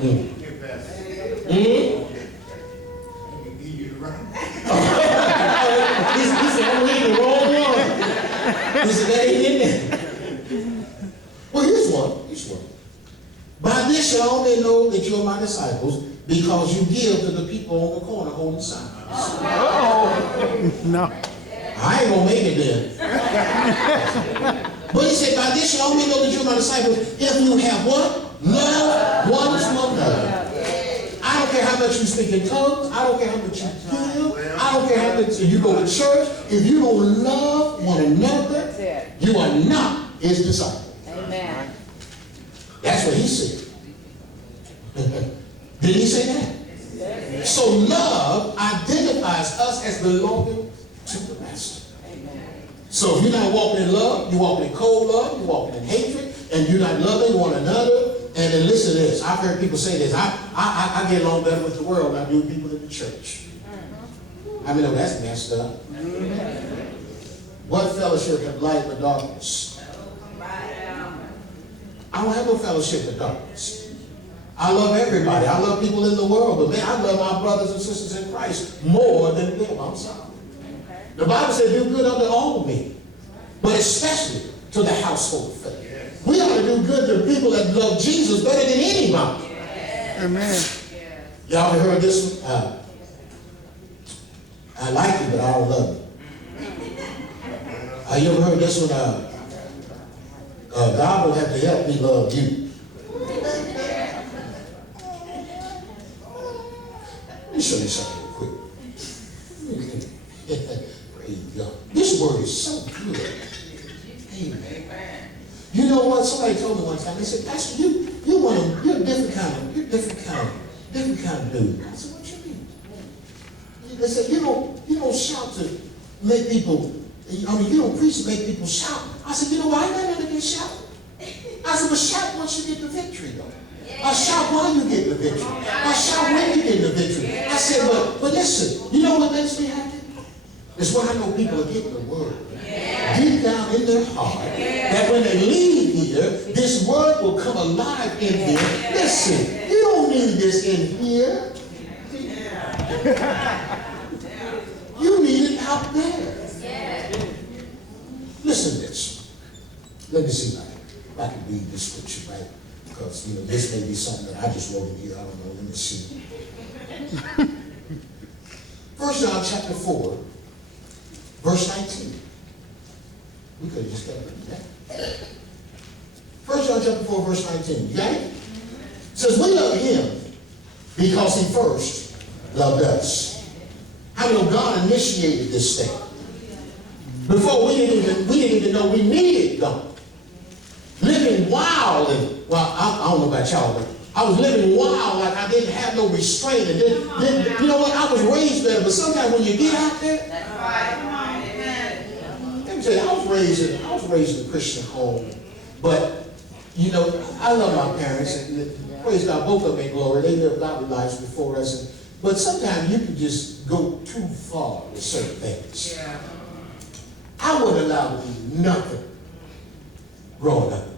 He said, I'm reading the wrong one. He said, that ain't in there. Well, here's one. Here's one. By this y'all may know that you're my disciples, because you give to the people on the corner holding signs. No. I ain't gonna make it there. But he said, by this y'all may know that you're my disciples, if you have what? Love one to another. I don't care how much you speak in tongues. I don't care how much you give. I don't care how much you go to church. If you don't love one another, you are not his disciple. Amen. That's what he said. Did he say that? So love identifies us as belonging to the Master. Amen. So if you're not walking in love, you're walking in cold love, you're walking in hatred, and you're not loving one another. And then listen to this. I've heard people say this. I get along better with the world than I do with people in the church. I mean, no, that's messed up. What fellowship have light with darkness? I don't have no fellowship with darkness. I love everybody. I love people in the world. But man, I love my brothers and sisters in Christ more than them. I'm sorry. The Bible said, do good unto all men, but especially to the household of faith. We ought to do good to people that love Jesus better than anybody. Amen. Y'all ever heard this one? I like you, but I don't love you. You ever heard this one? God will have to help me love you. Let me show you something real quick. Praise God. This word is so good. Amen. You know what? Somebody told me one time. They said, Pastor, you're a different kind of dude. I said, what you mean? They said, you don't shout to make people. You don't preach to make people shout. I said, you know why? I ain't got nothing against shouting. I said, but shout once you get the victory, though. I shout while you get the victory. I shout when you get the victory. I said, but listen, you know what makes me happy? It's when I know people are getting the word deep down in their heart, that when they leave here, this word will come alive in them. Listen, you don't need this in here. You need it out there. Listen to this. Let me see if I can read this scripture right, because this may be something that I just wrote in here. I don't know. Let me see. 1 John chapter 4, verse 19. We could have just kept reading that. 1 John chapter 4, verse 19. You got it? It says, we love him because he first loved us. How many know God initiated this thing? Before we didn't even know we needed God. Living wild, and I don't know about y'all, but I was living wild, like I didn't have no restraint. And you know what? I was raised better, but sometimes when you get out there, That's right. let me tell you, I was raised in a Christian home, but I love my parents, and praise God, both of them in glory. They lived godly lives before us, but sometimes you can just go too far with certain things. Yeah. I wasn't allowed to do nothing growing up.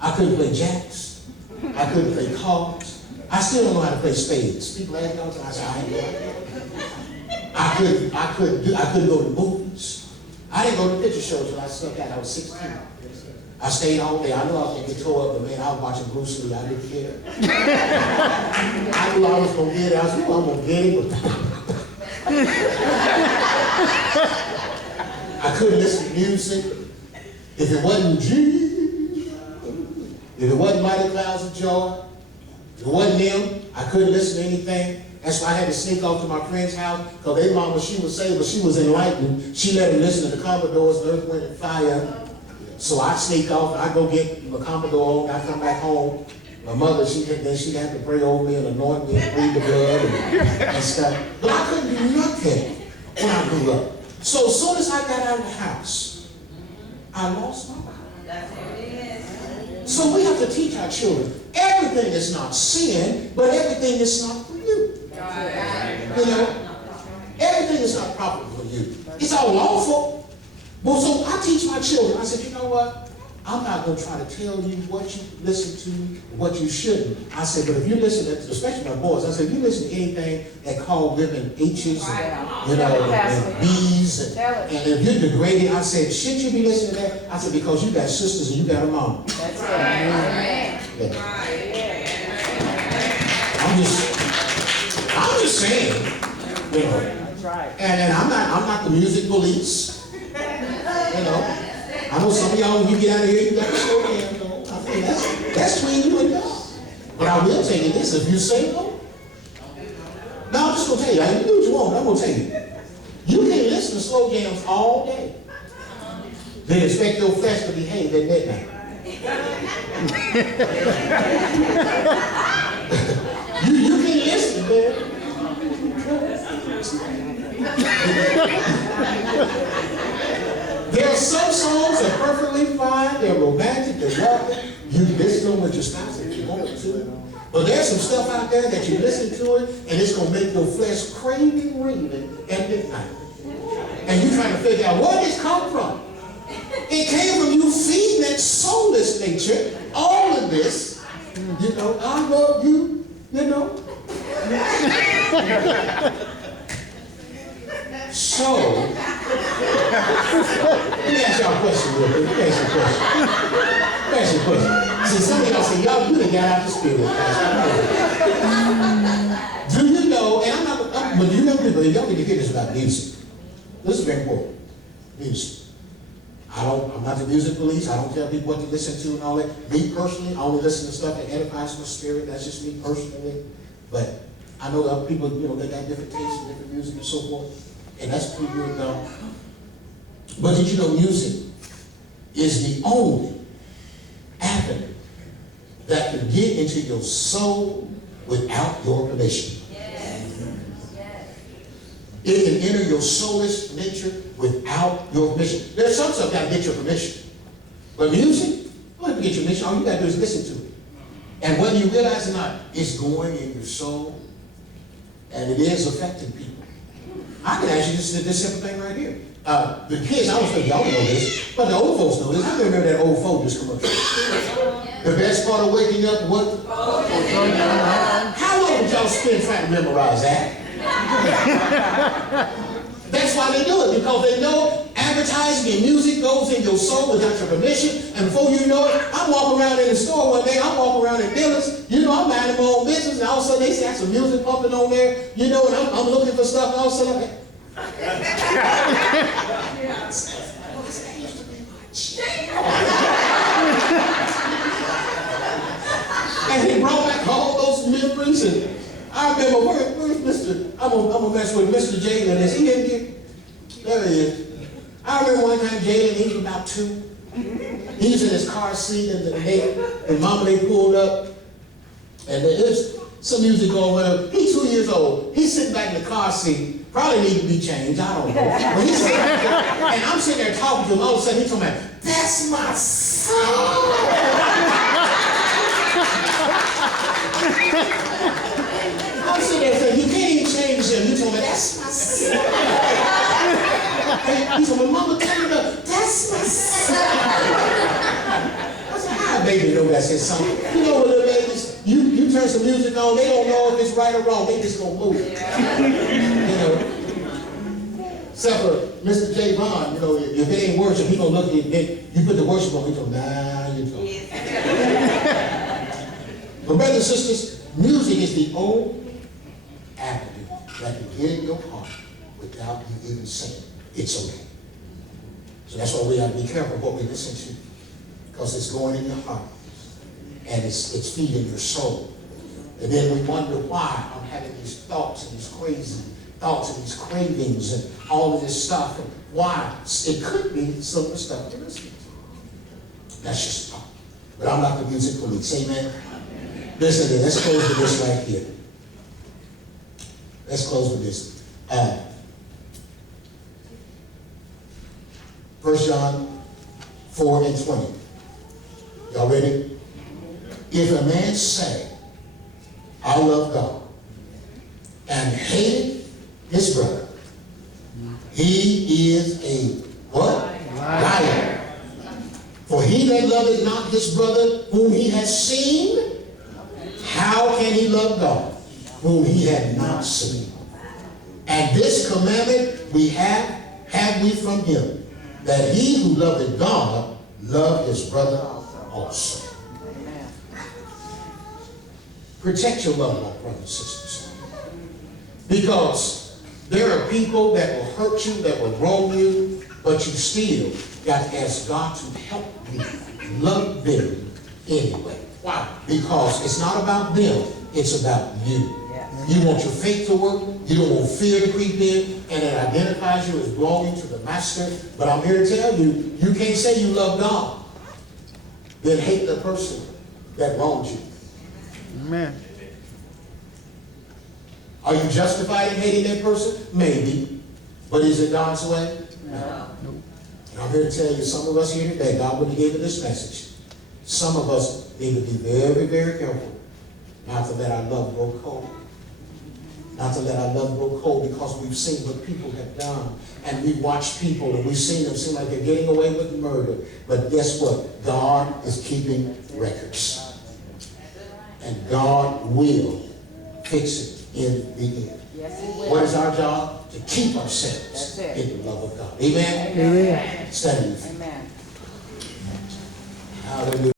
I couldn't play jacks. I couldn't play cards. I still don't know how to play spades. People ask me all the time, I say, I ain't got it. I couldn't go to movies. I didn't go to picture shows until I snuck out. I was 16. I stayed all day. I knew I was going to get tore up, but man, I was watching Bruce Lee. I didn't care. I knew I was going to get it. I said, I'm going to get it. I couldn't listen to music. If it wasn't Jesus, if it wasn't Mighty Clouds of Joy, if it wasn't them, I couldn't listen to anything. That's why I had to sneak off to my friend's house, because their mama, she was saved, but she was enlightened. She let me listen to the Commodores, Earth, Wind, and Fire. So I sneak off, and I go get my Commodore, and I come back home. My mother, she had to pray over me and anoint me and breathe the blood and stuff. But I couldn't do nothing when I grew up. So as soon as I got out of the house, I lost my mind. That's what it is. So we have to teach our children, everything is not sin, but everything is not for you. Everything is not proper for you. It's all lawful. Well, so I teach my children. I said, you know what? I'm not going to try to tell you what you listen to, what you shouldn't. I said, but if you listen to, especially my boys, I said, if you listen to anything that call women H's and, you know, and B's, and if you're degrading, I said, should you be listening to that? I said, because you got sisters and you got a mom. That's right. Yeah. I'm just saying, you know. That's right. And I'm not the music police, you know. I know some of y'all, when you get out of here, you got to slow down, you know. I mean, that's between you and God. But I will tell you this, if you say no, now I'm just going to tell you, you do what you want, but I'm going to tell you. You can listen to slow jams all day, then expect your flesh to behave at midnight. you can listen, man. There are some songs that are perfectly fine, they're romantic, they're lovely. You listen to them with your spouse if you want to. But there's some stuff out there that you listen to it, and it's going to make your flesh craving raving at midnight. And you're trying to figure out where this come from. It came from you feeding that soulless nature, all of this. You know, I love you, you know. So, let me ask y'all a question real quick. Let me ask you a question. See, some of y'all say, y'all really got out the spirit. Do you know, and but do you know people, y'all need to hear this about music. This is very important. Music. I'm not the music police. I don't tell people what to listen to and all that. Me personally, I only listen to stuff that edifies my spirit. That's just me personally. But I know other people, you know, they got different tastes and different music and so forth. And that's pretty good now. But did you know music is the only avenue that can get into your soul without your permission? Yes. Yes. It can enter your soulish nature without your permission. There's some stuff got to get your permission. But music, you don't have to get your permission. All you got to do is listen to it. And whether you realize it or not, it's going in your soul, and it is affecting people. I can ask you this simple thing right here. The kids, I don't think y'all know this, but the old folks know this. I remember that old Folgers commercial. The best part of waking up, what? How long did y'all spend trying to memorize that? That's why they do it, because they know advertising and music goes in your soul without your permission, and before you know it, I'm walking around in the store one day, I'm walking around in Dillard's, you know, I'm minding my own business, and all of a sudden they see some music pumping on there, you know, and I'm looking for stuff, and all of a sudden and he brought back all those memories, and I remember, where's Mr. I'm gonna mess with Mr. Jalen. Is he in here? There he is. I remember one time Jalen, he was about 2. He was in his car seat, and Mama, they pulled up, and there's some music going with him. He's 2 years old. He's sitting back in the car seat. Probably need to be changed. I don't know. But he's sitting back there, and I'm sitting there talking to him. All of a sudden, he's talking about, that's my son. I'm sitting there saying, you can't even change him. You told me, that's my son. He told me, Mama, tell me, that's my son. I said, how baby know that's his son? You know what little babies, you turn some music on, they don't know if it's right or wrong. They just gonna move. You know. Except for Mr. J. Ron, you know, if it ain't worship, he gonna look at you, you put the worship on, he gonna, nah, you talking. But brothers and sisters, music is the only avenue that can get in your heart without you even saying it's okay. So that's why we have to be careful what we listen to, because it's going in your heart and it's feeding your soul. And then we wonder why I'm having these thoughts and these crazy thoughts and these cravings and all of this stuff, and why? It could be some of the stuff you're listening to. That's just a thought. But I'm not the music police. Amen. Listen, let's close with this right here. Let's close with this. 1 John 4:20. Y'all ready? If a man say, I love God, and hate his brother, he is a what? Liar. For he He that loveth not his brother whom he has seen, how can he love God whom he had not seen? And this commandment we have we from him, that he who loveth God love his brother also. Protect your loved one, brothers and sisters. Because there are people that will hurt you, that will wrong you, but you still got to ask God to help you love them anyway. Why? Because it's not about them, it's about you. You want your faith to work, you don't want fear to creep in, and it identifies you as belonging to the Master. But I'm here to tell you, you can't say you love God, then hate the person that wronged you. Amen. Are you justified in hating that person? Maybe. But is it God's way? No. And I'm here to tell you, some of us here today, God wouldn't give you this message. Some of us need to be very, very careful not to let our love grow cold. Not to let our love grow cold, because we've seen what people have done. And we've watched people and we've seen them seem like they're getting away with murder. But guess what? God is keeping records. And God will fix it in the end. Yes, He will. What is our job? To keep ourselves in the love of God. Amen? Amen. Stand with me. Amen. Hallelujah.